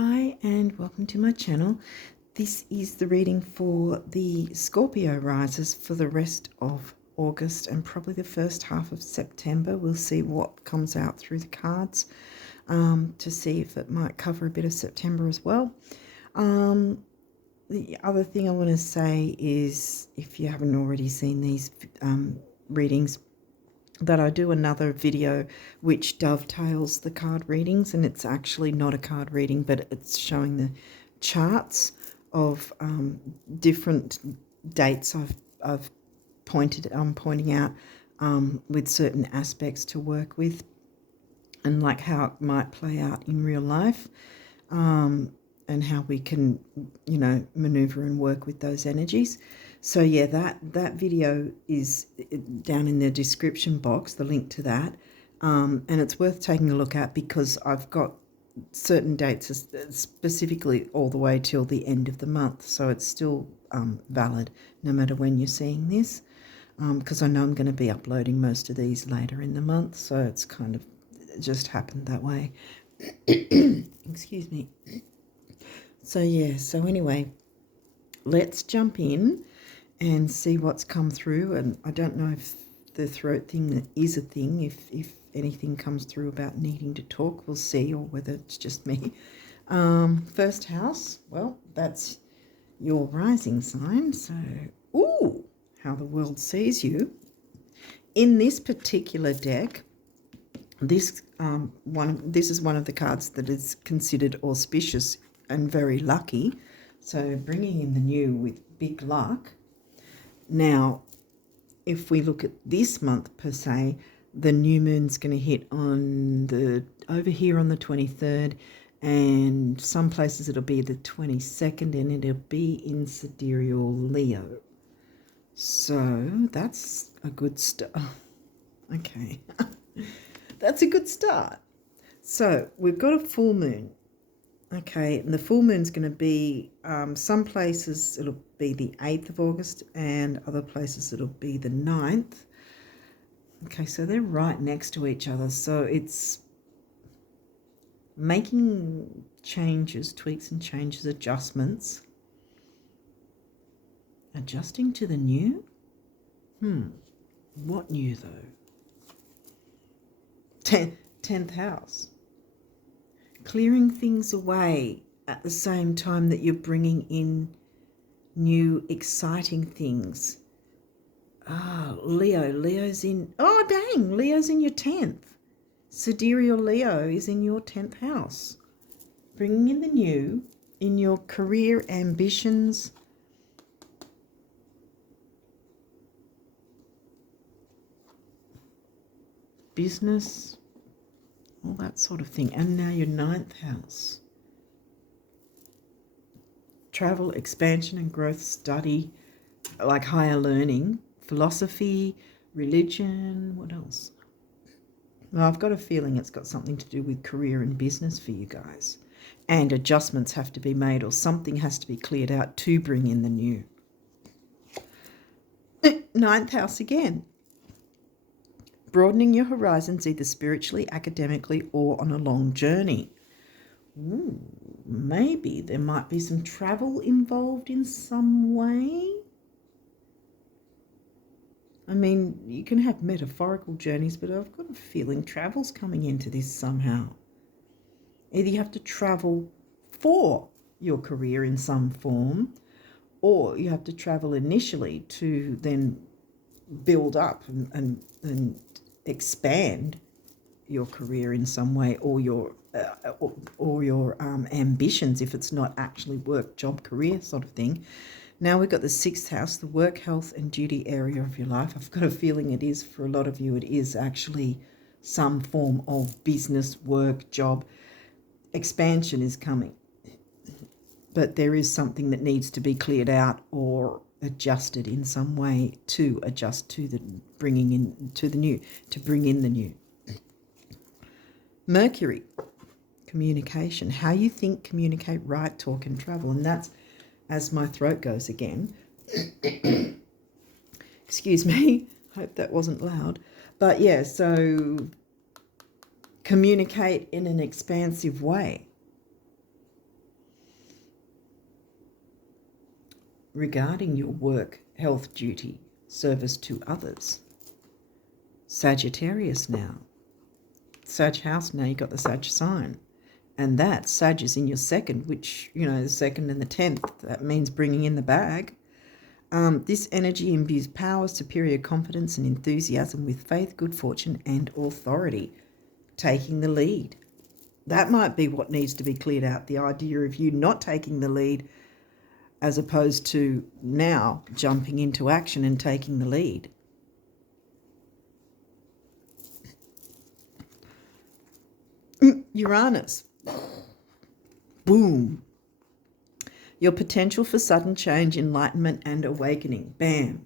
Hi and welcome to my channel. This is the reading for the Scorpio risers for the rest of August and probably the first half of September. We'll see what comes out through the cards to see if it might cover a bit of September as well. The other thing I want to say is, if you haven't already seen these readings, that I do another video which dovetails the card readings, and it's actually not a card reading, but it's showing the charts of different dates I've pointing out with certain aspects to work with, and like how it might play out in real life, and how we can, maneuver and work with those energies. So yeah, that video is down in the description box, the link to that, and it's worth taking a look at because I've got certain dates specifically all the way till the end of the month, so it's still valid no matter when you're seeing this, because I know I'm going to be uploading most of these later in the month, so it's kind of just happened that way. Excuse me. So yeah, so anyway, let's jump in and see what's come through. And I don't know if the throat thing is a thing, if anything comes through about needing to talk, we'll see, or whether it's just me. First house, well, that's your rising sign. So, ooh, how the world sees you. In this particular deck, this is one of the cards that is considered auspicious and very lucky. So bringing in the new with big luck. Now, if we look at this month per se, the new moon's going to hit over here on the 23rd, and some places it'll be the 22nd, and it'll be in Sidereal Leo. So that's a good start. Okay, that's a good start. So we've got a full moon. Okay, and the full moon's going to be, some places it'll be the 8th of August and other places it'll be the 9th. Okay, so they're right next to each other. So it's making changes, tweaks and changes, adjustments. Adjusting to the new? What new though? 10th house. Clearing things away at the same time that you're bringing in new exciting things. Leo's in, Leo's in your 10th. Sidereal Leo is in your 10th house. Bringing in the new in your career ambitions, business, all that sort of thing. And now your 9th house. Travel, expansion and growth, study, like higher learning, philosophy, religion, what else? Well, I've got a feeling it's got something to do with career and business for you guys. And adjustments have to be made, or something has to be cleared out to bring in the new. 9th house again. Broadening your horizons, either spiritually, academically, or on a long journey. Ooh, maybe there might be some travel involved in some way. I mean, you can have metaphorical journeys, but I've got a feeling travel's coming into this somehow. Either you have to travel for your career in some form, or you have to travel initially to then build up and expand your career in some way, or your ambitions, if it's not actually work, job, career sort of thing. Now we've got the 6th house, the work, health and duty area of your life. I've got a feeling it is, for a lot of you, it is actually some form of business, work, job. Expansion is coming, but there is something that needs to be cleared out or adjusted in some way to adjust to the bringing in to the new, to bring in the new. Mercury, communication, how you think, communicate, write, talk and travel. And that's, as my throat goes again, excuse me, hope that wasn't loud, but yeah, so communicate in an expansive way. regarding your work, health, duty, service to others. Sagittarius now. Sag house now, you got the Sag sign. And that Sag is in your second, which, the 2nd and the 10th. That means bringing in the bag. This energy imbues power, superior confidence and enthusiasm with faith, good fortune and authority. Taking the lead. That might be what needs to be cleared out. The idea of you not taking the lead as opposed to now jumping into action and taking the lead. Uranus. Boom. Your potential for sudden change, enlightenment and awakening. Bam.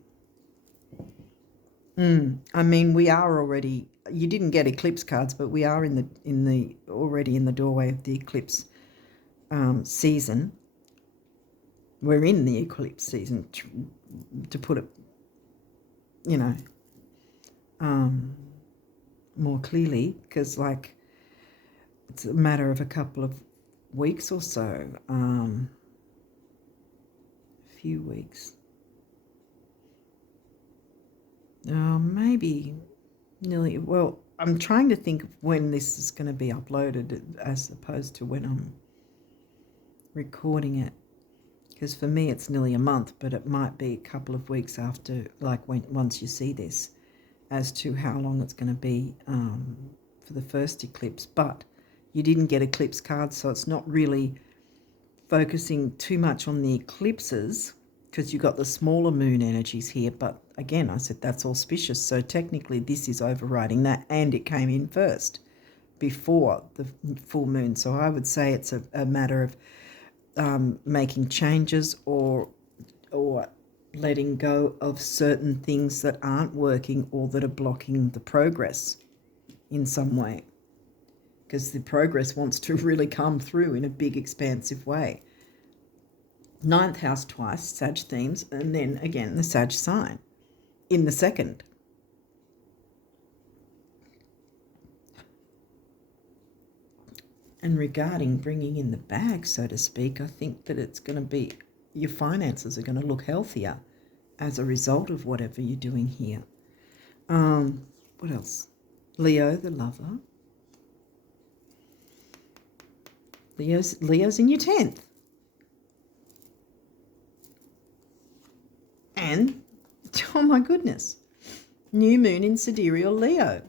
I mean, we are already, you didn't get eclipse cards, but we are already in the doorway of the eclipse season. We're in the eclipse season, to put it, more clearly, because it's a matter of a couple of weeks or so, a few weeks. Maybe nearly, well, I'm trying to think of when this is going to be uploaded as opposed to when I'm recording it. Because for me it's nearly a month, but it might be a couple of weeks after, once you see this, as to how long it's going to be for the first eclipse. But you didn't get eclipse cards, so it's not really focusing too much on the eclipses, because you got the smaller moon energies here. But again, I said that's auspicious, so technically this is overriding that, and it came in first before the full moon. So I would say it's a matter of making changes or letting go of certain things that aren't working or that are blocking the progress in some way, because the progress wants to really come through in a big expansive way. 9th house twice, Sag themes, and then again the Sag sign in the 2nd. And regarding bringing in the bag, so to speak, I think that it's going to be, your finances are going to look healthier as a result of whatever you're doing here. What else? Leo, the lover. Leo's in your 10th. And, oh my goodness, new moon in sidereal Leo.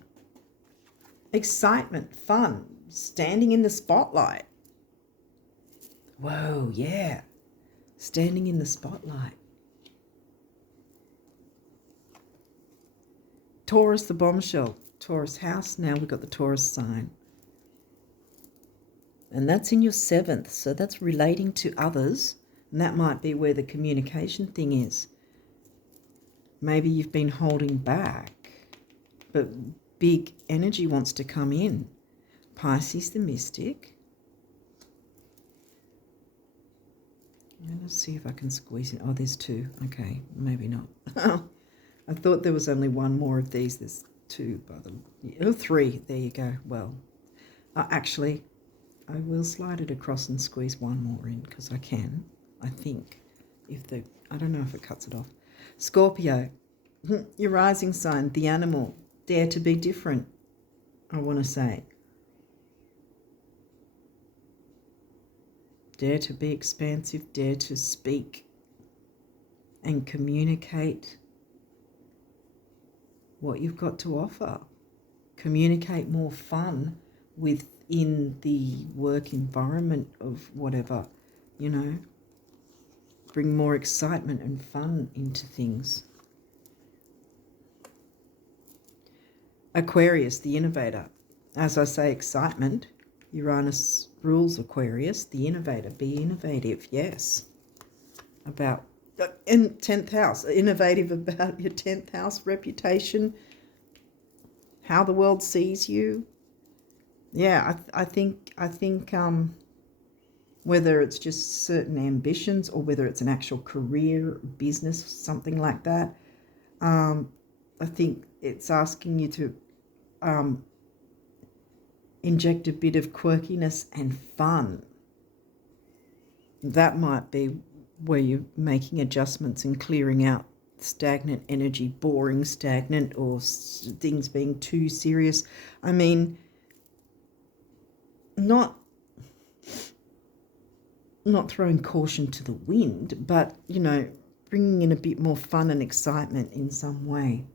Excitement, fun, standing in the spotlight. Whoa, yeah. Standing in the spotlight. Taurus, the bombshell. Taurus house. Now we've got the Taurus sign. And that's in your 7th. So that's relating to others. And that might be where the communication thing is. Maybe you've been holding back, but big energy wants to come in. Pisces, the mystic. Let's see if I can squeeze it. Oh, there's 2. Okay, maybe not. I thought there was only one more of these. There's 2 by the... Oh, 3. There you go. Well, actually, I will slide it across and squeeze one more in, because I can, I think. I don't know if it cuts it off. Scorpio, your rising sign, the animal. Dare to be different, I want to say. Dare to be expansive, dare to speak and communicate what you've got to offer. Communicate more fun within the work environment of whatever, Bring more excitement and fun into things. Aquarius, the innovator. As I say, excitement. Uranus rules Aquarius, the innovator. Be innovative, yes. About, in 10th house, innovative about your 10th house reputation, how the world sees you. Yeah, I think whether it's just certain ambitions or whether it's an actual career, business, something like that, I think it's asking you to inject a bit of quirkiness and fun. That might be where you're making adjustments and clearing out stagnant energy, boring, stagnant, or things being too serious. I mean, not throwing caution to the wind, but, you know, bringing in a bit more fun and excitement in some way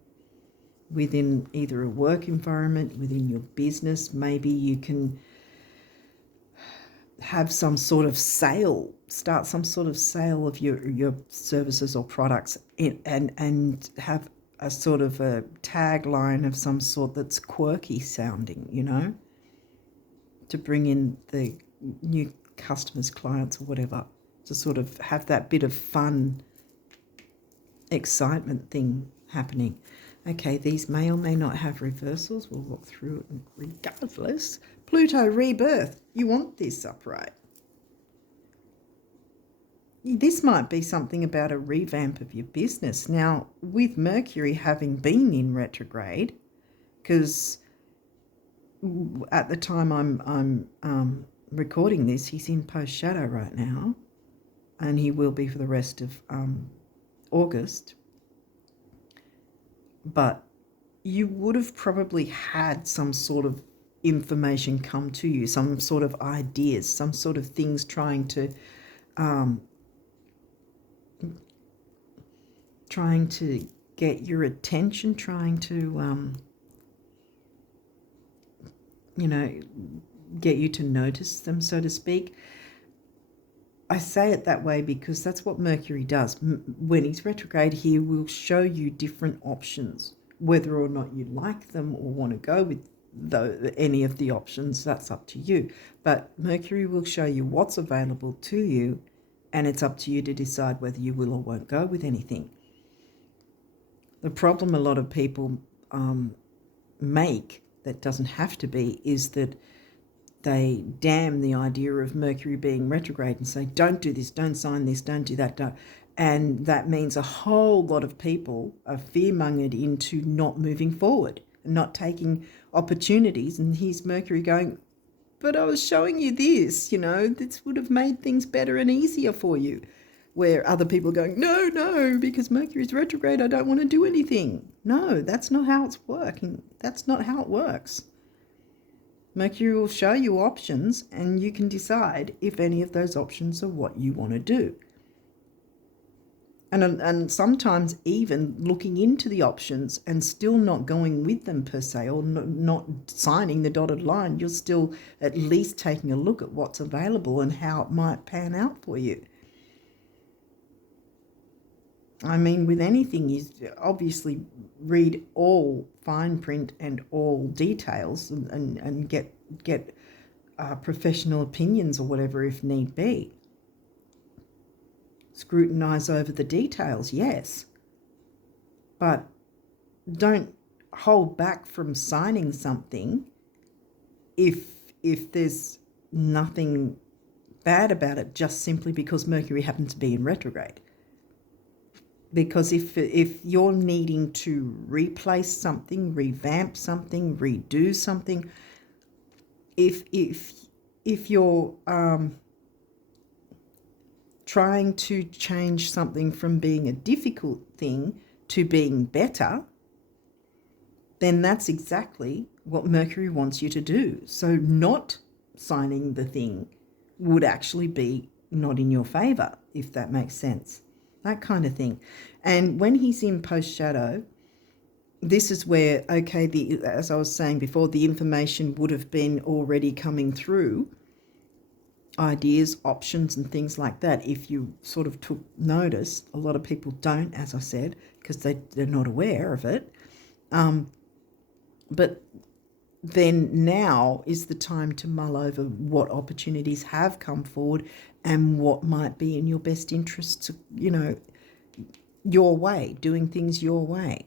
within either a work environment, within your business. Maybe you can have some sort of sale, start some sort of sale of your services or products, and have a sort of a tagline of some sort that's quirky sounding, you know, to bring in the new customers, clients, or whatever, to sort of have that bit of fun, excitement thing happening. Okay, these may or may not have reversals. We'll walk through it regardless. Pluto rebirth. You want this upright. This might be something about a revamp of your business. Now, with Mercury having been in retrograde, because at the time I'm recording this, he's in post shadow right now, and he will be for the rest of August. But you would have probably had some sort of information come to you, some sort of ideas, some sort of things trying to get your attention, trying to you know, get you to notice them, so to speak. I say it that way because that's what Mercury does. When he's retrograde, he will show you different options. Whether or not you like them or want to go with any of the options, that's up to you. But Mercury will show you what's available to you, and it's up to you to decide whether you will or won't go with anything. The problem a lot of people make, that doesn't have to be, is that they damn the idea of Mercury being retrograde and say, don't do this, don't sign this, don't do that. Don't. And that means a whole lot of people are fear-mongered into not moving forward and not taking opportunities. And here's Mercury going, but I was showing you this, you know, this would have made things better and easier for you. Where other people are going, no, because Mercury's retrograde, I don't want to do anything. No, that's not how it's working. That's not how it works. Mercury will show you options, and you can decide if any of those options are what you want to do. And sometimes even looking into the options and still not going with them per se, or not signing the dotted line, you're still at least taking a look at what's available and how it might pan out for you. I mean, with anything, you obviously read all fine print and all details, and get professional opinions or whatever if need be. Scrutinise over the details, yes, but don't hold back from signing something if there's nothing bad about it, just simply because Mercury happens to be in retrograde. Because if you're needing to replace something, revamp something, redo something, if you're trying to change something from being a difficult thing to being better, then that's exactly what Mercury wants you to do. So not signing the thing would actually be not in your favor, if that makes sense. That kind of thing. And when he's in post shadow, this is where, okay, as I was saying before, the information would have been already coming through, ideas, options, and things like that, if you sort of took notice. A lot of people don't, as I said, because they're not aware of it. But then now is the time to mull over what opportunities have come forward and what might be in your best interest to, you know, your way, doing things your way,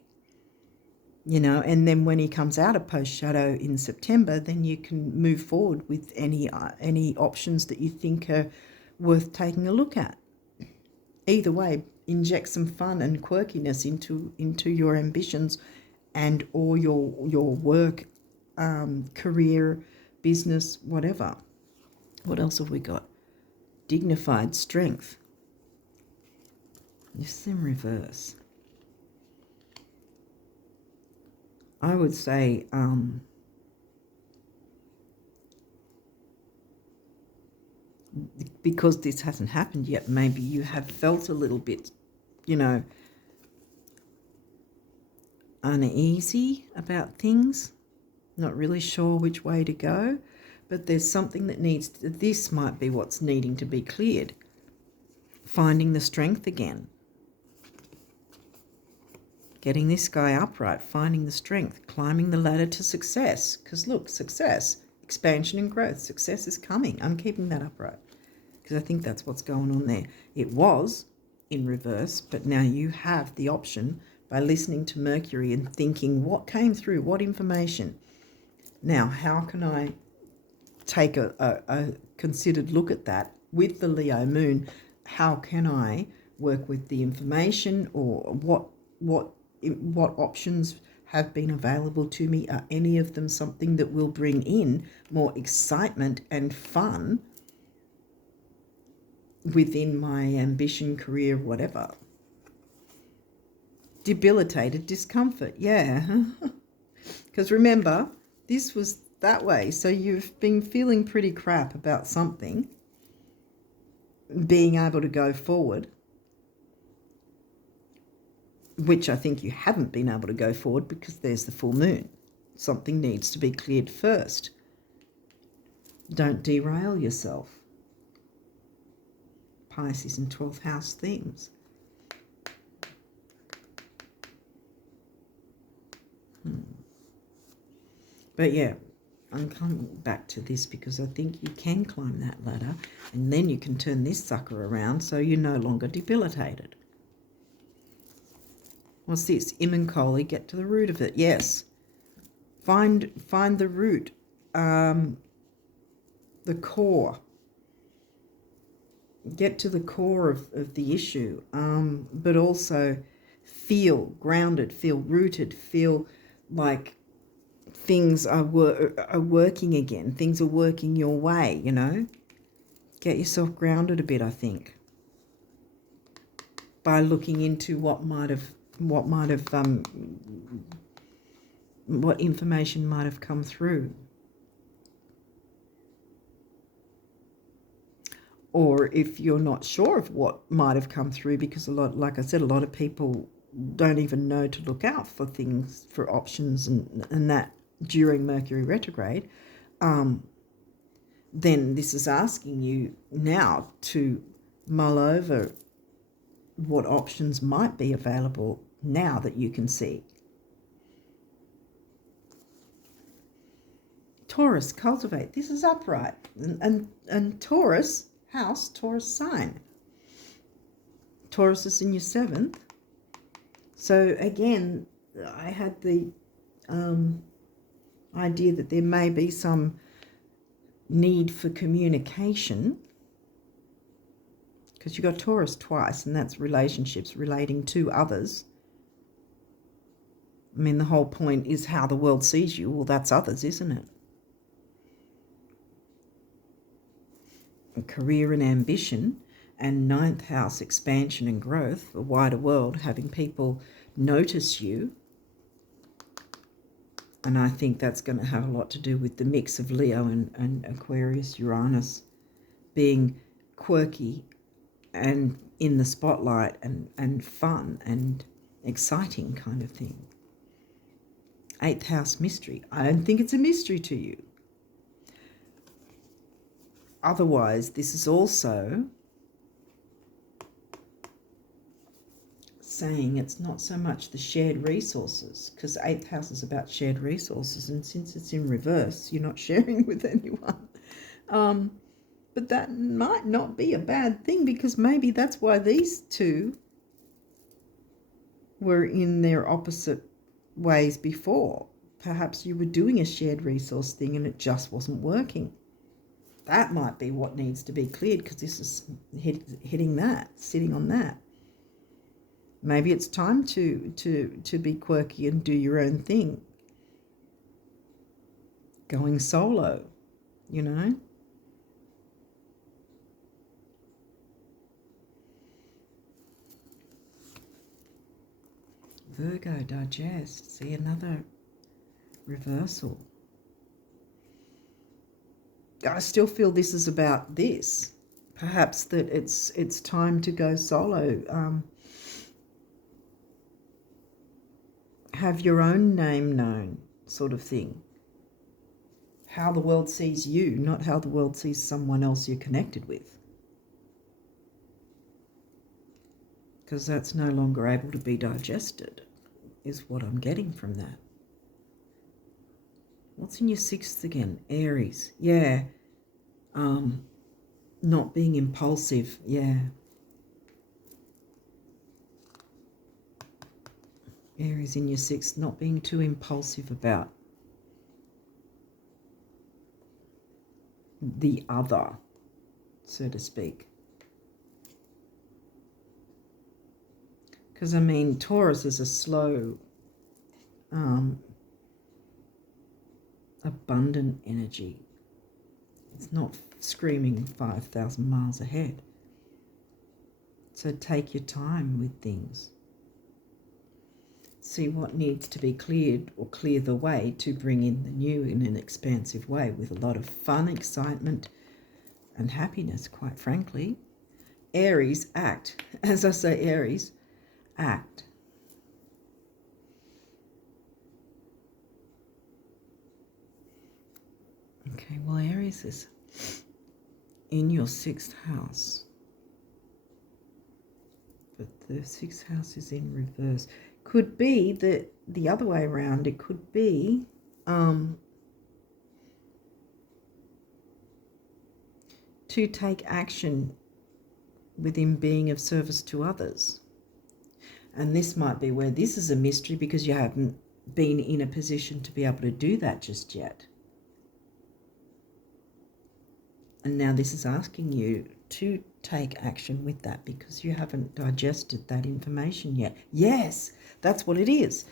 you know. And then when he comes out of post shadow in September, then you can move forward with any options that you think are worth taking a look at. Either way, inject some fun and quirkiness into your ambitions and or your work, career, business, whatever. What else have we got? Dignified strength. This is in reverse. I would say because this hasn't happened yet, maybe you have felt a little bit, you know, uneasy about things, not really sure which way to go, but there's something that this might be what's needing to be cleared. Finding the strength again. Getting this guy upright, finding the strength, climbing the ladder to success. Because look, success, expansion and growth, success is coming. I'm keeping that upright because I think that's what's going on there. It was in reverse, but now you have the option by listening to Mercury and thinking what came through, what information. Now, how can I take a considered look at that with the Leo moon? How can I work with the information, or what options have been available to me? Are any of them something that will bring in more excitement and fun within my ambition, career, whatever? Debilitated discomfort, yeah. Because remember, this was that way. So you've been feeling pretty crap about something, being able to go forward, which I think you haven't been able to go forward because there's the full moon. Something needs to be cleared first. Don't derail yourself. Pisces and 12th house themes. But yeah, I'm coming back to this because I think you can climb that ladder and then you can turn this sucker around so you're no longer debilitated. What's this? Imenkoli, get to the root of it. Yes. Find the root, the core. Get to the core of the issue, but also feel grounded, feel rooted, feel like things are working again. Things are working your way, you know. Get yourself grounded a bit, I think, by looking into what information might have come through. Or if you're not sure of what might have come through, because like I said, a lot of people don't even know to look out for things, for options and that during Mercury retrograde, then this is asking you now to mull over what options might be available now that you can see. Taurus, cultivate. This is upright. And Taurus house, Taurus sign. Taurus is in your 7th. So again, I had the idea that there may be some need for communication, because you got Taurus twice, and that's relationships, relating to others. I mean, the whole point is how the world sees you. Well, that's others, isn't it? And career and ambition, and 9th house, expansion and growth, a wider world, having people notice you. And I think that's going to have a lot to do with the mix of Leo and Aquarius, Uranus, being quirky and in the spotlight and fun and exciting kind of thing. 8th house, mystery. I don't think it's a mystery to you. Otherwise, this is also saying it's not so much the shared resources, because 8th house is about shared resources, and since it's in reverse, you're not sharing with anyone. But that might not be a bad thing, because maybe that's why these two were in their opposite ways before. Perhaps you were doing a shared resource thing and it just wasn't working. That might be what needs to be cleared, because this is hitting that, sitting on that. Maybe it's time to be quirky and do your own thing. Going solo, you know. Virgo, digest. See, another reversal. I still feel this is about this. Perhaps that it's time to go solo. Have your own name known, sort of thing. How the world sees you, not how the world sees someone else you're connected with. Because that's no longer able to be digested, is what I'm getting from that. What's in your 6th again? Aries. Yeah. Not being impulsive. Yeah. Aries in your 6th, not being too impulsive about the other, so to speak. Because, I mean, Taurus is a slow, abundant energy. It's not screaming 5,000 miles ahead. So take your time with things. See what needs to be cleared or clear the way to bring in the new in an expansive way with a lot of fun, excitement, and happiness, quite frankly. Aries, act. As I say, Aries, act. Okay, well, Aries is in your 6th house. But the 6th house is in reverse. Could be that the other way around. It could be to take action within being of service to others. And this might be where this is a mystery because you haven't been in a position to be able to do that just yet. And now this is asking you to take action with that because you haven't digested that information yet. Yes, that's what it is.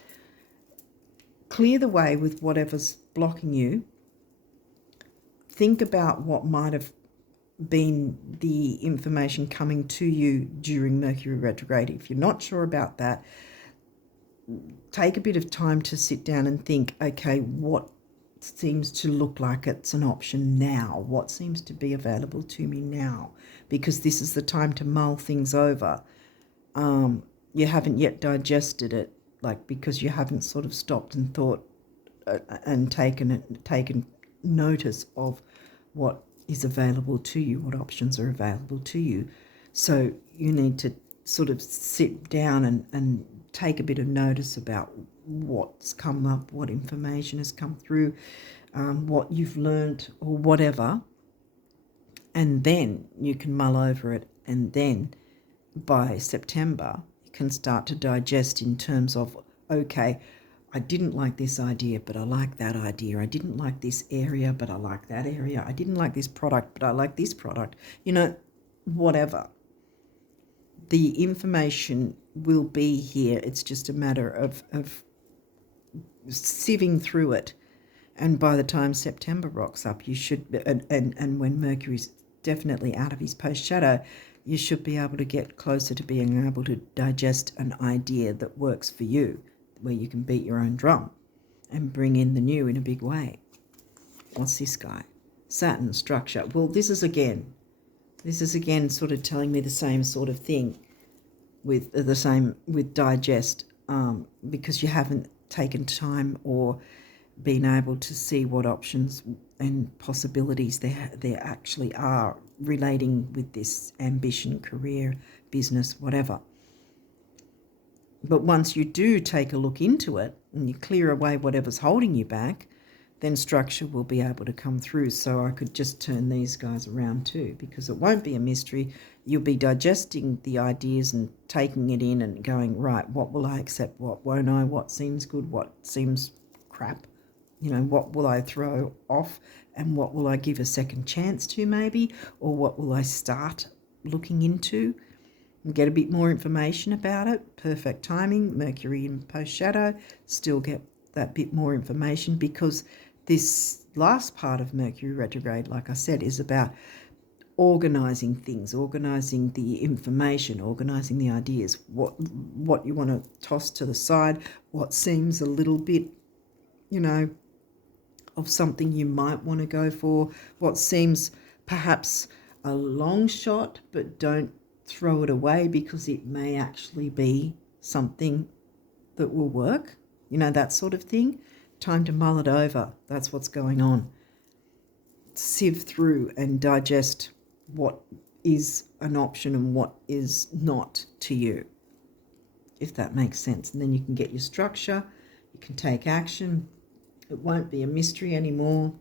Clear the way with whatever's blocking you. Think about what might have been the information coming to you during Mercury retrograde. If you're not sure about that, take a bit of time to sit down and think, okay, what seems to look like it's an option now? What seems to be available to me now? Because this is the time to mull things over. You haven't yet digested it, like because you haven't sort of stopped and thought and taken notice of what is available to you, what options are available to you. So you need to sort of sit down and take a bit of notice about what's come up, what information has come through, what you've learned or whatever, and then you can mull over it, and then by September you can start to digest in terms of, okay, I didn't like this idea, but I like that idea. I didn't like this area, but I like that area. I didn't like this product, but I like this product. You know, whatever. The information will be here. It's just a matter of sieving through it. And by the time September rocks up, you should, and when Mercury's definitely out of his post shadow, you should be able to get closer to being able to digest an idea that works for you, where you can beat your own drum and bring in the new in a big way. What's this guy? Saturn structure. Well, this is again sort of telling me the same sort of thing with digest, because you haven't taken time or been able to see what options and possibilities there actually are relating with this ambition, career, business, whatever. But once you do take a look into it and you clear away whatever's holding you back, then structure will be able to come through. So I could just turn these guys around too, because it won't be a mystery. You'll be digesting the ideas and taking it in and going, right, what will I accept, what won't I, what seems good, what seems crap, you know, what will I throw off and what will I give a second chance to maybe, or what will I start looking into and get a bit more information about it. Perfect timing, Mercury in post shadow, still get that bit more information, because this last part of Mercury retrograde, like I said, is about organising things, organising the information, organising the ideas, what you want to toss to the side, what seems a little bit, you know, of something you might want to go for, what seems perhaps a long shot, but don't throw it away because it may actually be something that will work, you know, that sort of thing. Time to mull it over. That's what's going on. Sieve through and digest what is an option and what is not to you, if that makes sense. And then you can get your structure, you can take action. It won't be a mystery anymore.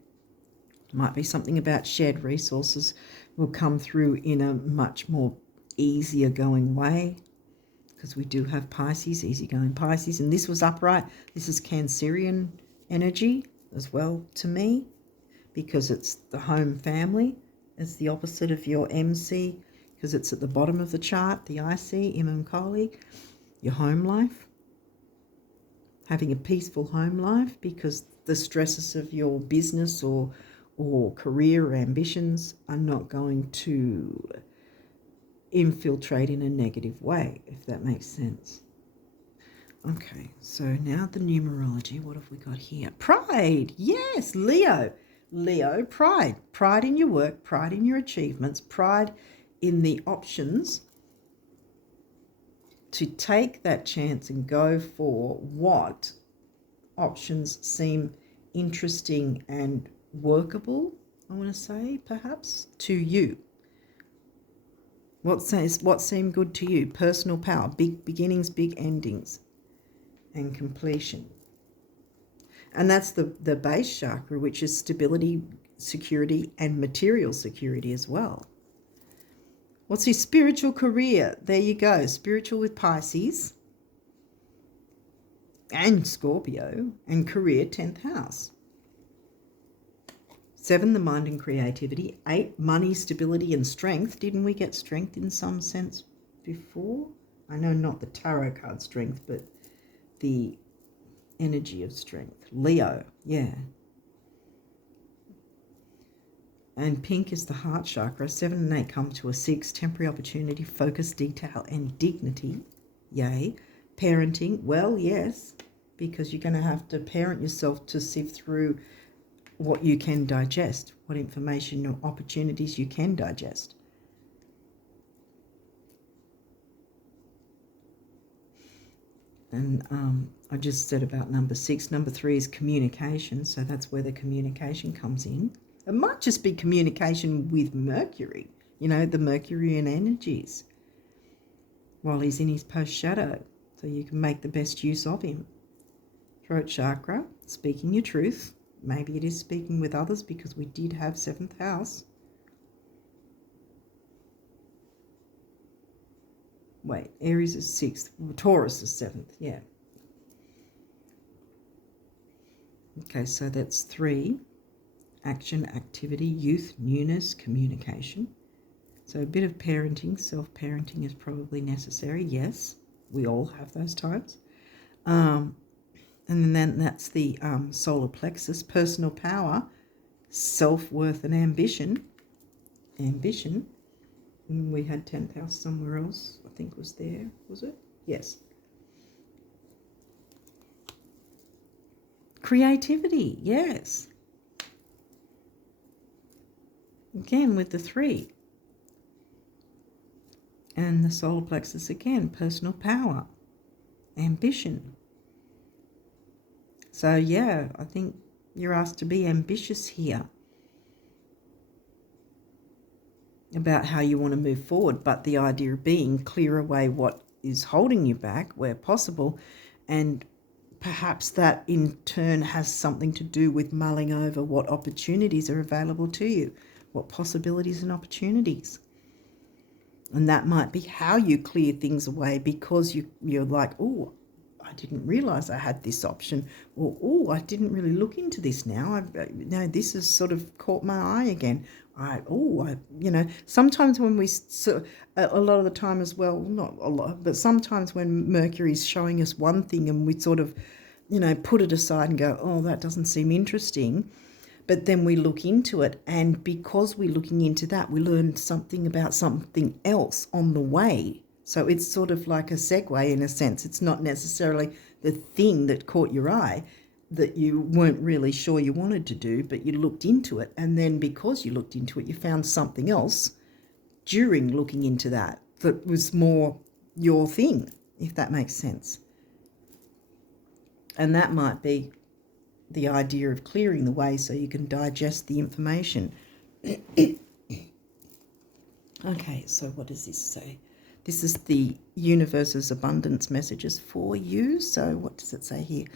It might be something about shared resources will come through in a much more easier going way, because we do have Pisces, easygoing Pisces, and this was upright. This is Cancerian energy as well to me, because it's the home family. It's the opposite of your MC, because it's at the bottom of the chart, the IC, Imam Kali, your home life. Having a peaceful home life, because the stresses of your business or career or ambitions are not going to infiltrate in a negative way, if that makes sense. Okay, so now the numerology. What have we got here? Pride. Yes, Leo. Leo, pride. Pride in your work, pride in your achievements, pride in the options to take that chance and go for what options seem interesting and workable, I want to say, perhaps, to you. What seemed good to you? Personal power, big beginnings, big endings, and completion. And that's the base chakra, which is stability, security, and material security as well. What's your spiritual career? There you go. Spiritual with Pisces and Scorpio, and career, 10th house. 7, the mind and creativity. 8, money, stability, and strength. Didn't we get strength in some sense before? I know not the tarot card strength, but the energy of strength. Leo, yeah. And pink is the heart chakra. 7 and 8 come to a 6. Temporary opportunity, focus, detail, and dignity. Yay. Parenting, well, yes, because you're going to have to parent yourself to sift through what you can digest, what information or opportunities you can digest. And I just said about number 6. Number 3 is communication, so that's where the communication comes in. It might just be communication with Mercury, you know, the Mercurian energies, while he's in his post-shadow, so you can make the best use of him. Throat chakra, speaking your truth. Maybe it is speaking with others, because we did have 7th house. Wait, Aries is 6th. Taurus is 7th, yeah. Okay, so that's 3. Action, activity, youth, newness, communication. So a bit of parenting, self-parenting is probably necessary. Yes, we all have those times. And then that's the solar plexus, personal power, self-worth, and ambition. Ambition. And we had 10th house somewhere else, I think was there, was it? Yes. Creativity, yes. Again with the 3. And the solar plexus again, personal power, ambition. So yeah, I think you're asked to be ambitious here about how you want to move forward, but the idea being clear away what is holding you back where possible, and perhaps that in turn has something to do with mulling over what opportunities are available to you, what possibilities and opportunities. And that might be how you clear things away, because you're like, oh, I didn't realize I had this option, or oh, I didn't really look into this now. This has sort of caught my eye again. Sometimes when a lot of the time as well, not a lot, but sometimes when Mercury's showing us one thing and we sort of, put it aside and go, oh, that doesn't seem interesting. But then we look into it, and because we're looking into that, we learn something about something else on the way. So it's sort of like a segue in a sense. It's not necessarily the thing that caught your eye that you weren't really sure you wanted to do, but you looked into it. And then because you looked into it, you found something else during looking into that was more your thing, if that makes sense. And that might be the idea of clearing the way so you can digest the information. Okay, so what does this say? This is the universe's abundance messages for you. So what does it say here?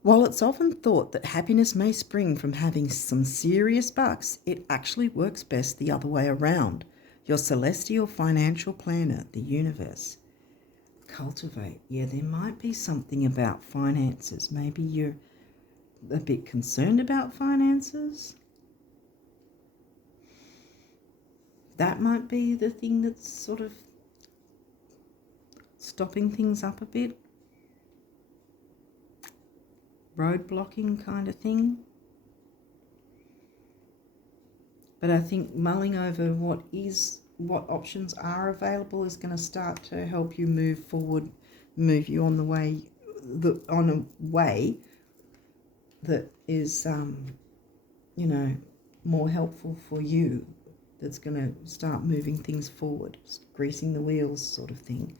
While it's often thought that happiness may spring from having some serious bucks, it actually works best the other way around. Your celestial financial planner, the universe. Cultivate. Yeah, there might be something about finances. Maybe you're a bit concerned about finances. That might be the thing that's sort of stopping things up a bit. Roadblocking kind of thing. But I think mulling over what options are available is going to start to help you move forward, move you on the way, on a way that is, more helpful for you. That's going to start moving things forward, greasing the wheels sort of thing.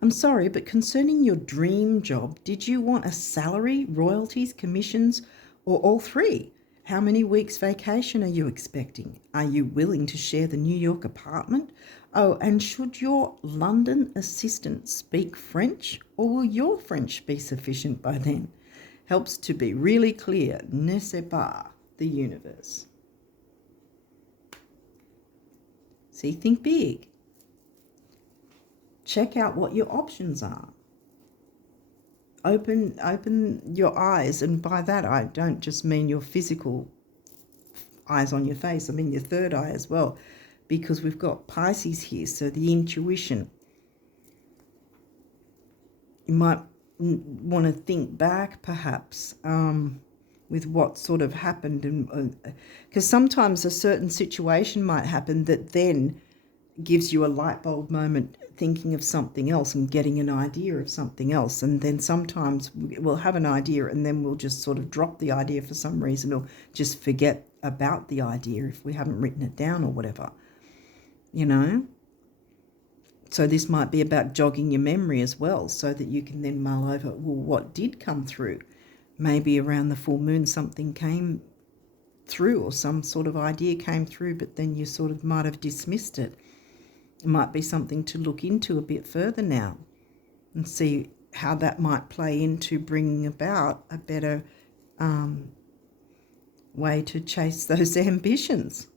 I'm sorry, but concerning your dream job, did you want a salary, royalties, commissions, or all three? How many weeks vacation are you expecting? Are you willing to share the New York apartment? Oh, and should your London assistant speak French, or will your French be sufficient by then? Helps to be really clear, ne sais pas, the universe. See, think big. Check out what your options are. Open your eyes, and by that I don't just mean your physical eyes on your face, I mean your third eye as well, because we've got Pisces here, so the intuition. You might want to think back perhaps with what sort of happened, and because sometimes a certain situation might happen that then gives you a light bulb moment thinking of something else and getting an idea of something else. And then sometimes we'll have an idea and then we'll just sort of drop the idea for some reason, or just forget about the idea if we haven't written it down or whatever, So this might be about jogging your memory as well, so that you can then mull over, well, what did come through? Maybe around the full moon something came through, or some sort of idea came through, but then you sort of might have dismissed it. It might be something to look into a bit further now and see how that might play into bringing about a better way to chase those ambitions.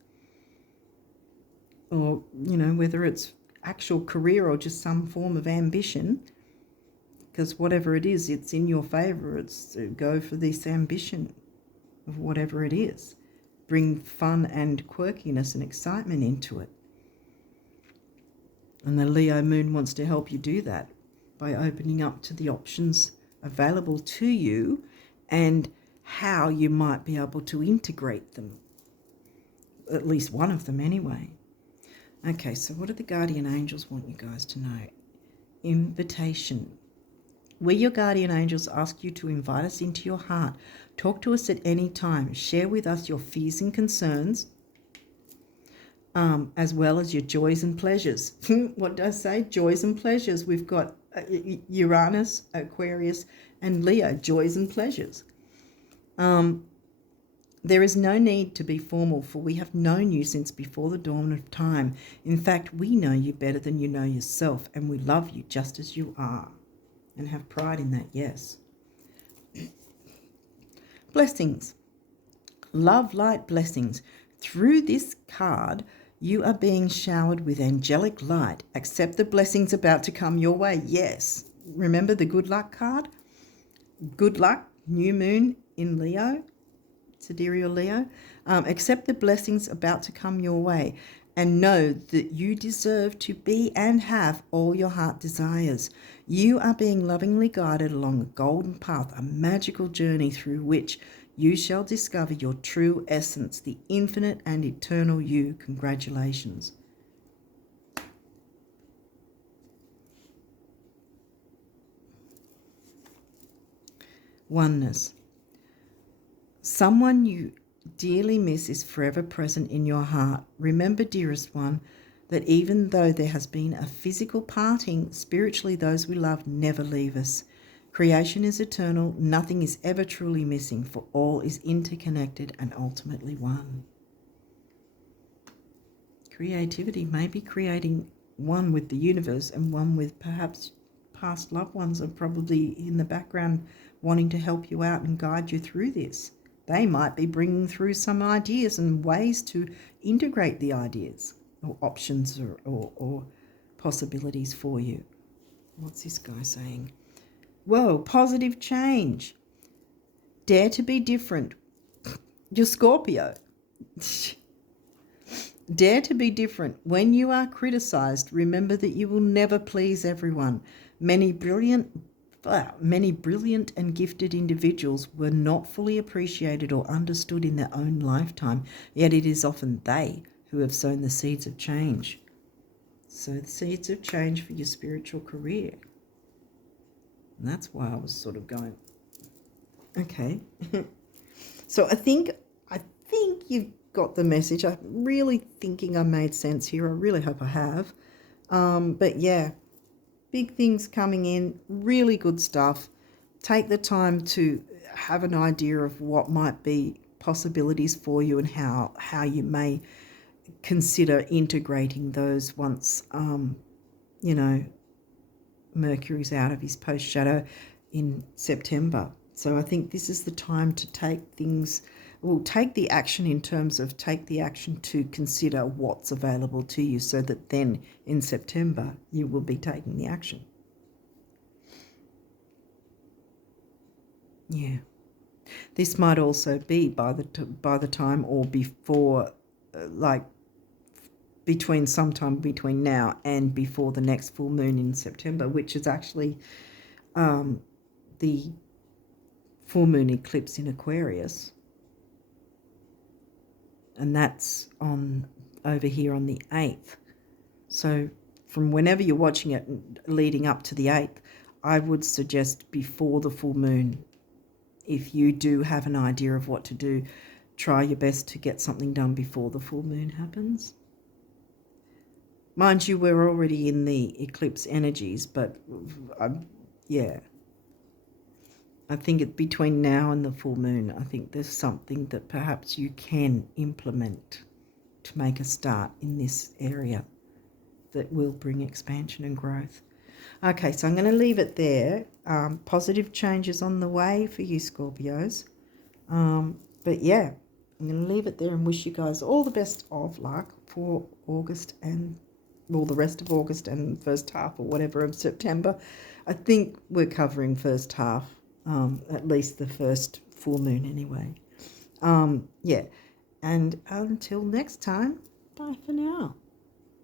Or, whether it's actual career or just some form of ambition, because whatever it is, it's in your favour. It's go for this ambition of whatever it is. Bring fun and quirkiness and excitement into it. And the Leo moon wants to help you do that by opening up to the options available to you and how you might be able to integrate them. At least one of them anyway. Okay, so what do the guardian angels want you guys to know? Invitation. We, your guardian angels, ask you to invite us into your heart. Talk to us at any time. Share with us your fears and concerns, as well as your joys and pleasures. What did I say? Joys and pleasures. We've got Uranus, Aquarius, and Leo, joys and pleasures. There is no need to be formal, for we have known you since before the dawn of time. In fact, we know you better than you know yourself, and we love you just as you are, and have pride in that, yes. Blessings. Love, light, blessings. Through this card, you are being showered with angelic light. Accept the blessings about to come your way. Yes. Remember the good luck card? Good luck, new moon in Leo, sidereal Leo. Accept the blessings about to come your way. and know that you deserve to be and have all your heart desires. You are being lovingly guided along a golden path, a magical journey through which you shall discover your true essence, the infinite and eternal you. Congratulations. Oneness. Someone you dearly miss is forever present in your heart. Remember, dearest one, that even though there has been a physical parting, spiritually those we love never leave us. Creation is eternal. Nothing is ever truly missing, for all is interconnected and ultimately one. Creativity may be creating one with the universe and one with perhaps past loved ones are probably in the background wanting to help you out and guide you through this. They might be bringing through some ideas and ways to integrate the ideas or options or possibilities for you. What's this guy saying? Whoa, positive change. Dare to be different. You're Scorpio. Dare to be different. When you are criticized, remember that you will never please everyone. Many brilliant and gifted individuals were not fully appreciated or understood in their own lifetime, yet it is often they who have sown the seeds of change. Sow the seeds of change for your spiritual career. And that's why I was sort of going, okay. So I think you've got the message. I'm really thinking I made sense here. I really hope I have. But yeah, big things coming in, really good stuff. Take the time to have an idea of what might be possibilities for you and how you may consider integrating those once, Mercury's out of his post shadow in September. So I think this is the time to take the action in terms of take the action to consider what's available to you so that then in September you will be taking the action. Yeah. This might also be by the time or before, sometime between now and before the next full moon in September, which is actually the full moon eclipse in Aquarius. And that's over here on the 8th. So from whenever you're watching it leading up to the 8th, I would suggest before the full moon. If you do have an idea of what to do, try your best to get something done before the full moon happens. Mind you, we're already in the eclipse energies, but yeah. I think between now and the full moon, I think there's something that perhaps you can implement to make a start in this area that will bring expansion and growth. Okay, so I'm going to leave it there. Positive changes on the way for you Scorpios. But yeah, I'm going to leave it there and wish you guys all the best of luck for August and the rest of August and first half or whatever of September. I think we're covering first half, at least the first full moon anyway. Yeah, and until next time, bye for now.